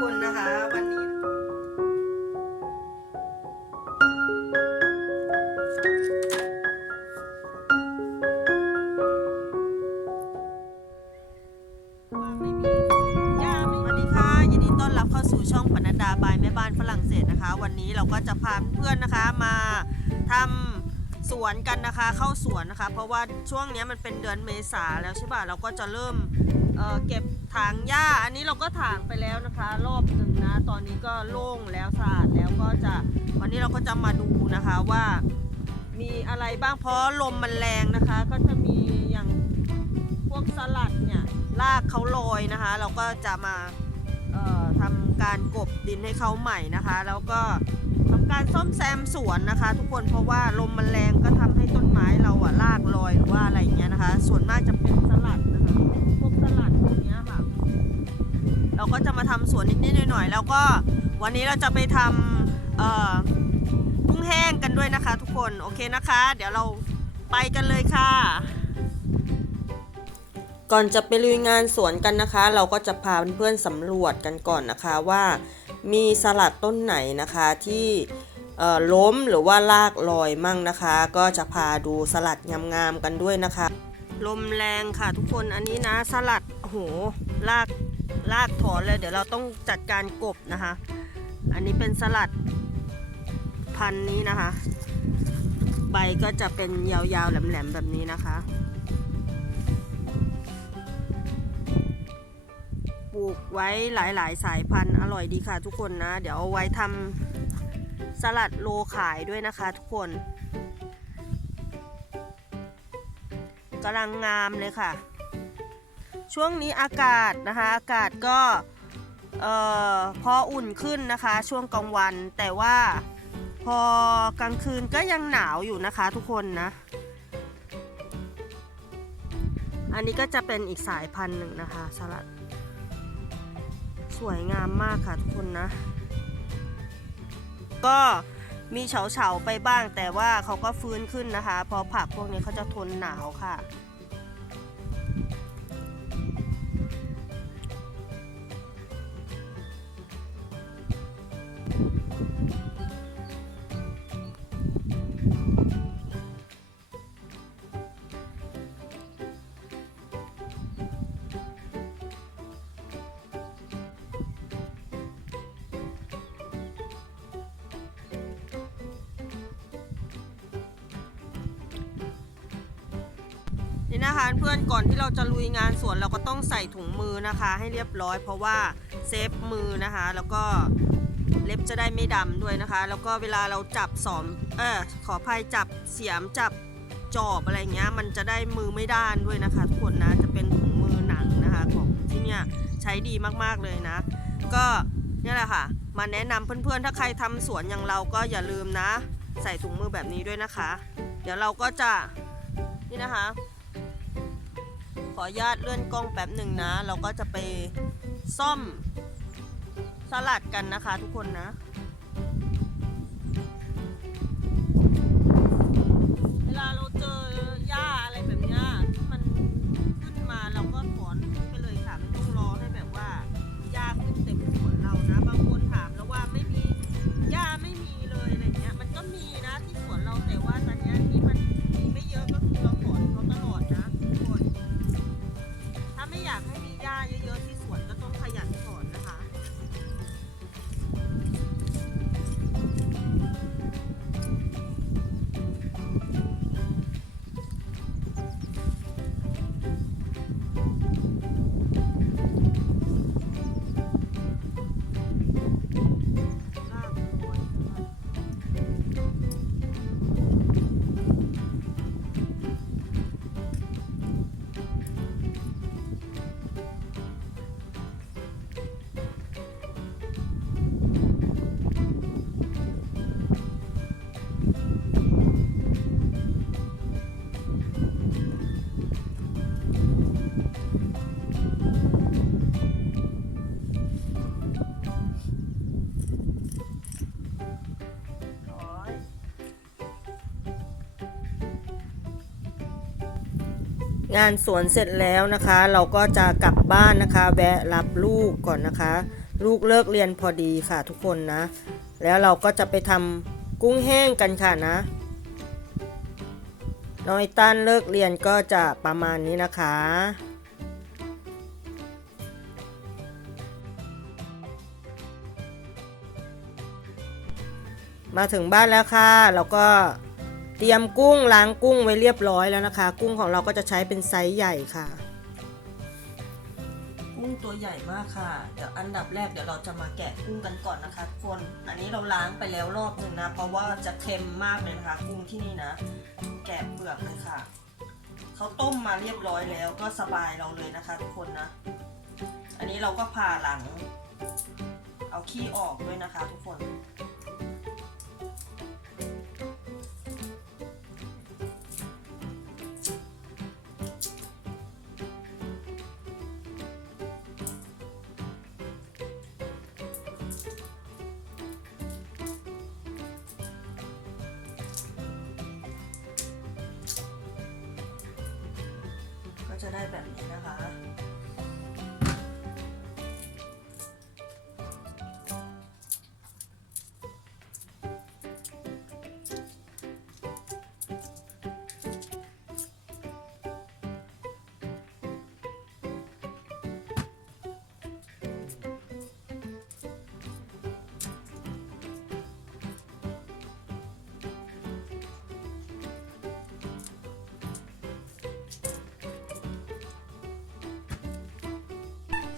คนนะคะวันนี้ย่าสวัสดีค่ะ ยินดีต้อนรับเข้าสู่ช่องปนัดดาบายแม่บ้านฝรั่งเศสนะคะ วันนี้เราก็จะพาเพื่อนๆนะคะมาทำสวนกันนะคะ เข้าสวนนะคะ เพราะว่าช่วงเนี้ยมันเป็นเดือนเมษาแล้วใช่ป่ะเราก็จะเริ่ม เอ่อเก็บถางหญ้า อันนี้เราก็ถางไปแล้วนะคะ รอบหนึ่งนะ ตอนนี้ก็โล่งแล้วสะอาดแล้วก็จะวันนี้เราก็จะมาดูนะคะว่ามีอะไรบ้างเพราะลมมันแรงนะคะ ก็จะมีอย่างพวกสลัดเนี่ยรากเขาลอยนะคะ เราก็จะมาทำการกบดินให้เขาใหม่นะคะ แล้วก็ทำการซ่อมแซมสวนนะคะ ทุกคนเพราะว่าลมมันแรงก็ทำให้ต้นไม้เราอะรากลอยหรือว่าอะไรอย่างเงี้ยนะคะ ส่วนมากจะเป็นสลัดนะคะ เราก็จะมาทำสวนนิดๆหน่อยๆแล้วก็วันนี้เราจะไปทำเอ่อกุ้งแห้งกันด้วยนะคะ ทุกคนโอเคนะคะ เดี๋ยวเราไปกันเลยค่ะ ก่อนจะไปลุยงานสวนกันนะคะ เราก็จะพาเพื่อนๆสำรวจกันก่อนนะคะว่า มีสลัดต้นไหนนะคะที่เอ่อล้มหรือว่าลากลอยมั่งนะคะ ก็จะพาดูสลัดงามๆกันด้วยนะคะ ลมแรงค่ะทุกคนอันนี้นะสลัดโอ้โหลาก ลากถอนเลย เดี๋ยวเราต้องจัดการกบนะคะ อันนี้เป็นสลัดพันนี้นะคะ ใบก็จะเป็นยาวๆแหลมๆแบบนี้นะคะ ปลูกไว้หลายๆ สายพันธุ์อร่อยดีค่ะทุกคนนะ เดี๋ยวเอาไว้ทำสลัดโลขายด้วยนะคะทุกคนกำลังงามเลยค่ะ ช่วงนี้อากาศนะคะอากาศก็เอ่อพออุ่นขึ้นนะคะช่วงกลางวัน แต่ว่าพอกลางคืนก็ยังหนาวอยู่นะคะทุกคนนะ อันนี้ก็จะเป็นอีกสายพันธุ์หนึ่งนะคะสลัด สวยงามมากค่ะทุกคนนะ ก็มีเฉาเฉาๆไปบ้างแต่ว่าเขาก็ฟื้นขึ้นนะคะ เพราะผักพวกนี้เขาจะทนหนาวค่ะ นี่นะคะเพื่อนก่อนที่เราจะลุยงานสวนเราก็ต้องใส่ถุงมือนะคะ ให้เรียบร้อยเพราะว่าเซฟมือนะคะ แล้วก็เล็บจะได้ไม่ดำด้วยนะคะ แล้วก็เวลาเราจับสอมเออขออภัยจับเสียมจับจอบอะไรเงี้ยมันจะได้มือไม่ด้านด้วยนะคะทุกคนนะจะเป็นถุงมือหนังนะคะของที่เนี่ยใช้ดีมากๆเลยนะ ก็เนี่ยแหละค่ะ มาแนะนำเพื่อนๆ ถ้าใครทำสวนอย่างเราก็อย่าลืมนะ ใส่ถุงมือแบบนี้ด้วยนะคะ เดี๋ยวเราก็จะนี่นะคะ ขออนุญาตเลื่อนกล้องแป๊บหนึ่งนะ เราก็จะไปซ่อมสลัดกันนะคะทุกคนนะ งานสวนเสร็จแล้วนะคะ เราก็จะกลับบ้านนะคะ แวะรับลูกก่อนนะคะ ลูกเลิกเรียนพอดีค่ะทุกคนนะ แล้วเราก็จะไปทำกุ้งแห้งกันค่ะนะ น้อยตันเลิกเรียนก็จะประมาณนี้นะคะมาถึงบ้านแล้วค่ะเราก็ เตรียมกุ้งล้างกุ้งไว้เรียบร้อยแล้วนะคะ กุ้งของเราก็จะใช้เป็นไซส์ใหญ่ค่ะ กุ้งตัวใหญ่มากค่ะ เดี๋ยวอันดับแรกเดี๋ยวเราจะมาแกะกุ้งกันก่อนนะคะทุกคน อันนี้เราล้างไปแล้วรอบหนึ่งนะ เพราะว่าจะเค็มมากเลยนะคะ กุ้งที่นี่นะ แกะเปลือกเลยค่ะ เขาต้มมาเรียบร้อยแล้วก็สบายเราเลยนะคะทุกคนนะ อันนี้เราก็ผ่าหลัง เอาขี้ออกด้วยนะคะทุกคน จะได้แบบ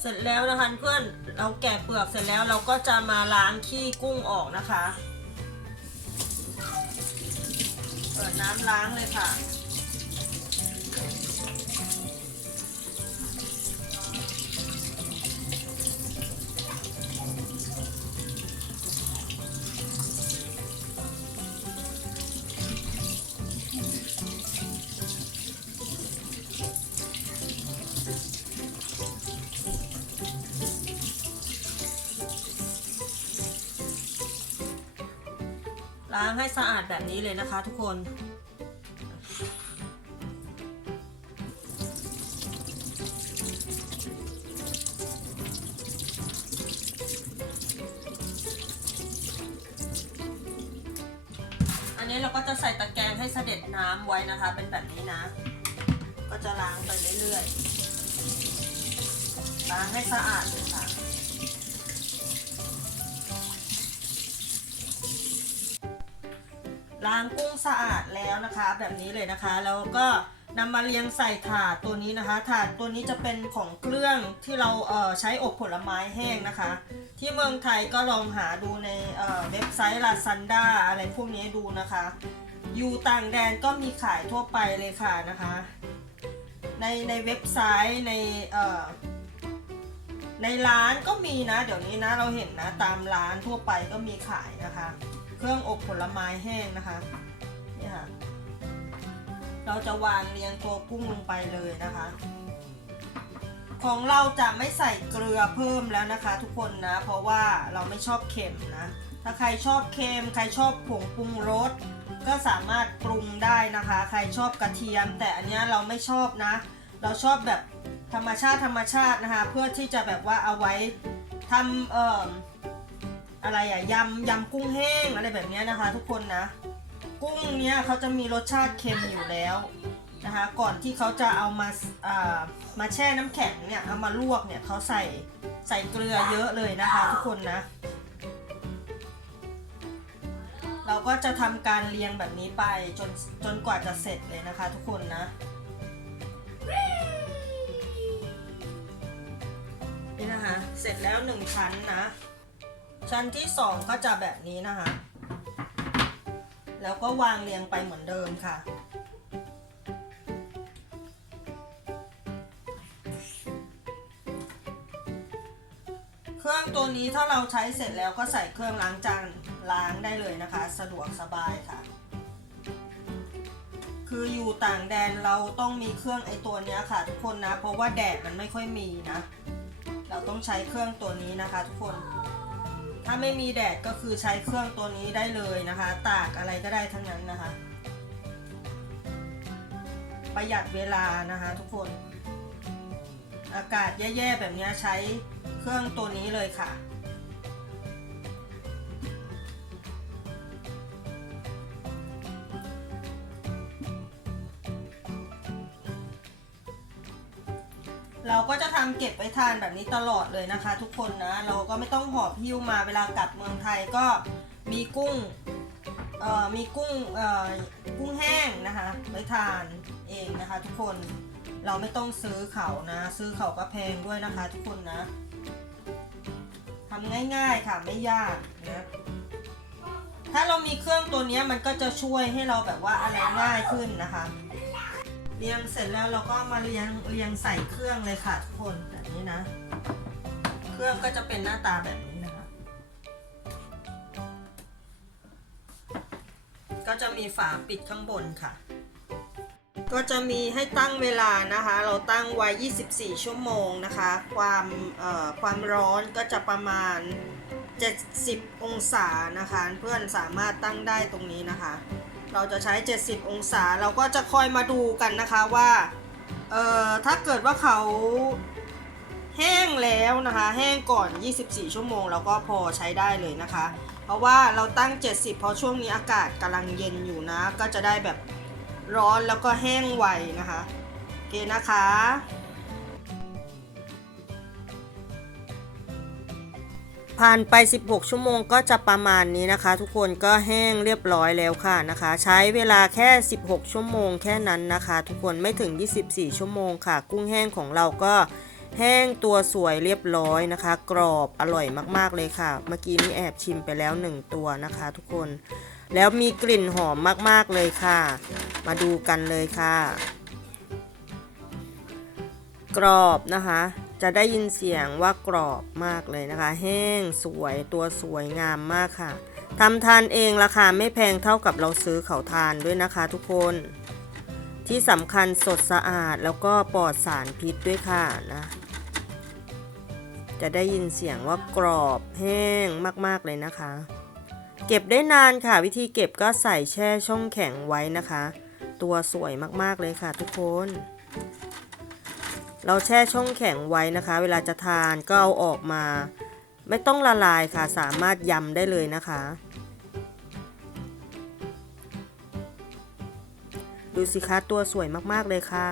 เสร็จแล้วนะคะเพื่อนเราแกะเปลือกเสร็จแล้วเราก็จะมาล้างขี้กุ้งออกนะคะ เปิดน้ำล้างเลยค่ะางให้สะอาดแบบนี้เลยนะคะทุกคน อันนี้เราก็จะใส่ตะแกรงให้เสด็จน้ำไว้นะคะ เป็นแบบนี้นะ ก็จะล้างไปเรื่อยๆล้างให้สะอาดเลย ล้างกุ้งสะอาดแล้วนะคะ แบบนี้เลยนะคะ แล้วก็นำมาเรียงใส่ถาดตัวนี้นะคะ ถาดตัวนี้จะเป็นของเครื่องที่เราเใช้อบผลไม้แห้งนะคะ ที่เมืองไทยก็ลองหาดูในเเว็บไซต์ Lazada อะไรพวกนี้ดูนะคะ อยู่ต่างแดนก็มีขายทั่วไปเลยค่ะนะคะ ในในเว็บไซต์ในในร้านก็มีนะ เดี๋ยวนี้นะเราเห็นนะตามร้านทั่วไปก็มีขายนะคะ เครื่องอบผลไม้แห้งนะคะนี่ค่ะ เราจะวางเรียงตัวกุ้งลงไปเลยนะคะ ของเราจะไม่ใส่เกลือเพิ่มแล้วนะคะ ทุกคนนะ เพราะว่าเราไม่ชอบเค็มนะ ถ้าใครชอบเค็มใครชอบผงปรุงรสก็สามารถปรุงได้นะคะ ใครชอบกระเทียม แต่อันนี้เราไม่ชอบนะ เราชอบแบบธรรมชาติธรรมชาตินะคะ เพื่อที่จะแบบว่าเอาไว้ทำเอ่อ อะไรอะยำยำกุ้งแห้งอะไรแบบนี้นะคะ ทุกคนนะ กุ้งเนี้ยเขาจะมีรสชาติเค็มอยู่แล้วนะคะ ก่อนที่เขาจะเอามาอ่ามาแช่น้ำแข็งเนี่ยเอามาลวกเนี่ยเขาใส่ใส่เกลือเยอะเลยนะคะ ทุกคนนะ เราก็จะทำการเรียงแบบนี้ไปจนจนกว่าจะเสร็จเลยนะคะ ทุกคนนะนี่นะคะ เสร็จแล้วหนึ่งชั้นนะ ชั้นที่สองก็จะแบบนี้นะคะ แล้วก็วางเรียงไปเหมือนเดิมค่ะ เครื่องตัวนี้ถ้าเราใช้เสร็จแล้วก็ใส่เครื่องล้างจานล้างได้เลยนะคะ สะดวกสบายค่ะ คืออยู่ต่างแดนเราต้องมีเครื่องไอตัวนี้ค่ะ ทุกคนนะ เพราะว่าแดดมันไม่ค่อยมีนะ เราต้องใช้เครื่องตัวนี้นะคะ ทุกคน ถ้าไม่มีแดดก็คือใช้เครื่องตัวนี้ได้เลยนะคะ ตากอะไรก็ได้ทั้งนั้นนะคะ ประหยัดเวลานะคะ ทุกคน อากาศแย่ๆแบบนี้ใช้เครื่องตัวนี้เลยค่ะ เราก็จะทำเก็บไว้ทานแบบนี้ตลอดเลยนะคะ ทุกคนนะ เราก็ไม่ต้องหอบหิ้วมาเวลากลับเมืองไทยก็มีกุ้งเอ่อมีกุ้งเอ่อกุ้งแห้งนะคะไว้ทานเองนะคะ ทุกคนเราไม่ต้องซื้อเขานะ ซื้อเขาก็แพงด้วยนะคะ ทุกคนนะทำง่ายๆค่ะไม่ยากนะถ้าเรามีเครื่องตัวนี้มันก็จะช่วยให้เราแบบว่าอะไรง่ายขึ้นนะคะ เรียงเสร็จแล้วเราก็มาเรียงเรียงใส่เครื่องเลยค่ะทุกคนแบบนี้นะ เครื่องก็จะเป็นหน้าตาแบบนี้นะคะ ก็จะมีฝาปิดข้างบนค่ะ ก็จะมีให้ตั้งเวลานะคะ เราตั้งไว้ 24 ชั่วโมงนะคะ ความเอ่อความร้อนก็จะประมาณ 70 องศานะคะ เพื่อนสามารถตั้งได้ตรงนี้นะคะ เราจะใช้ 70 องศา เราก็จะคอยมาดูกันนะคะว่า เอ่อ ถ้าเกิดว่าเขาแห้งแล้วนะคะ แห้งก่อน 24 ชั่วโมง เราก็พอใช้ได้เลยนะคะ เพราะว่าเราตั้ง 70 เพราะช่วงนี้อากาศกำลังเย็นอยู่นะ ก็จะได้แบบร้อนแล้วก็แห้งไวนะคะ โอเคนะคะ ผ่านไป 16 ชั่วโมงก็จะประมาณนี้นะคะ ทุกคนก็แห้งเรียบร้อยแล้วค่ะนะคะ ใช้เวลาแค่ 16 ชั่วโมงแค่นั้นนะคะ ทุกคนไม่ถึง 24 ชั่วโมงค่ะ กุ้งแห้งของเราก็แห้งตัวสวยเรียบร้อยนะคะ กรอบอร่อยมากๆเลยค่ะ เมื่อกี้นี้แอบชิมไปแล้ว 1 ตัวนะคะ ทุกคนแล้วมีกลิ่นหอมมากๆเลยค่ะ มาดูกันเลยค่ะ กรอบนะคะ จะได้ยินเสียงว่ากรอบมากเลยนะคะ แห้งสวยตัวสวยงามมากค่ะทำทานเองราคาไม่แพงเท่ากับเราซื้อเขาทานด้วยนะคะทุกคน ที่สำคัญสดสะอาดแล้วก็ปลอดสารพิษด้วยค่ะนะจะได้ยินเสียงว่ากรอบแห้งมากๆเลยนะคะ เก็บได้นานค่ะ วิธีเก็บก็ใส่แช่ช่องแข็งไว้นะคะ ตัวสวยมากๆเลยค่ะทุกคน เราแช่ช่องแข็งไว้นะคะ เวลาจะทานก็เอาออกมา ไม่ต้องละลายค่ะสามารถยำได้เลยนะคะ ดูสิคะตัวสวยมากๆเลยค่ะ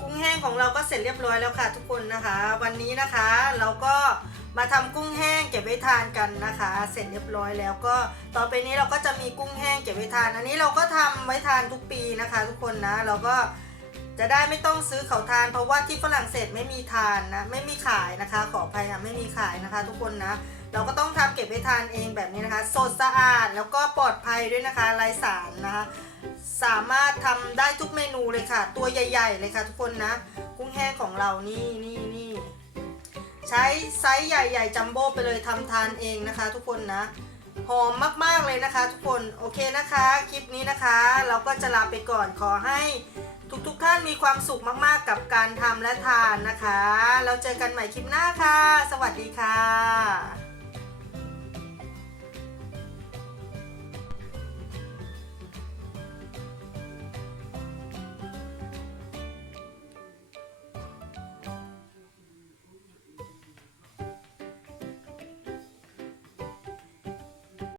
กุ้งแห้งของเราก็เสร็จเรียบร้อยแล้วค่ะทุกคนนะคะ วันนี้นะคะเราก็ มาทำกุ้งแห้งเก็บไว้ทานกันนะคะ เสร็จเรียบร้อยแล้วก็ต่อไปนี้เราก็จะมีกุ้งแห้งเก็บไว้ทาน อันนี้เราก็ทำไว้ทานทุกปีนะคะ ทุกคนนะเราก็จะได้ไม่ต้องซื้อเขาทาน เพราะว่าที่ฝรั่งเศสไม่มีทานนะไม่มีขายนะคะ ขออภัยค่ะไม่มีขายนะคะ ทุกคนนะ เราก็ต้องทำเก็บไว้ทานเองแบบนี้นะคะ สดสะอาดแล้วก็ปลอดภัยด้วยนะคะไร้สารนะคะสามารถทำได้ทุกเมนูเลยค่ะ ตัวใหญ่ ๆ เลยค่ะ ทุกคนนะ กุ้งแห้งของเรานี่นี่ ใช้ไซส์ใหญ่ๆจัมโบ้ไปเลยทำทานเองนะคะ ทุกคนนะหอมมากๆเลยนะคะ ทุกคนโอเคนะคะ คลิปนี้นะคะ เราก็จะลาไปก่อนขอให้ทุกๆท่านมีความสุขมากๆกับการทำและทานนะคะ เราเจอกันใหม่คลิปหน้าค่ะ สวัสดีค่ะ